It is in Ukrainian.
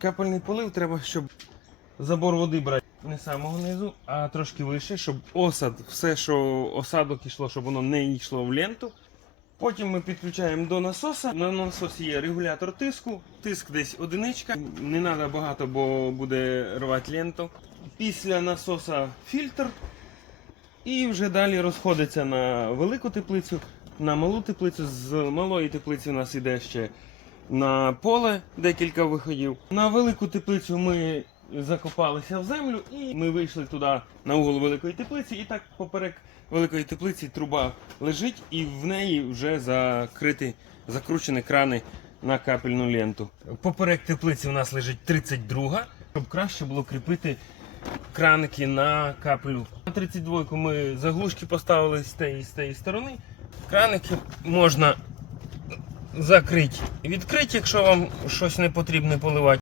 Капельний полив треба, щоб забор води брати не самого низу, а трошки вище, щоб осад, все, що осадок йшло, щоб воно не йшло в ленту. Потім ми підключаємо до насоса. На насосі є регулятор тиску, тиск десь одиничка. Не треба багато, бо буде рвати ленту. Після насоса фільтр. І вже далі розходиться на велику теплицю, на малу теплицю. З малої теплиці у нас іде ще на поле декілька виходів. На велику теплицю ми закопалися в землю і ми вийшли туди на угол великої теплиці. І так поперек великої теплиці труба лежить, і в неї вже закриті, закручені крани на капельну ленту. Поперек теплиці у нас лежить 32, щоб краще було кріпити краники на каплю. На 32 ми заглушки поставили з тієї з тієї сторони. Краники можна закрити відкрить, якщо вам щось не потрібно поливати.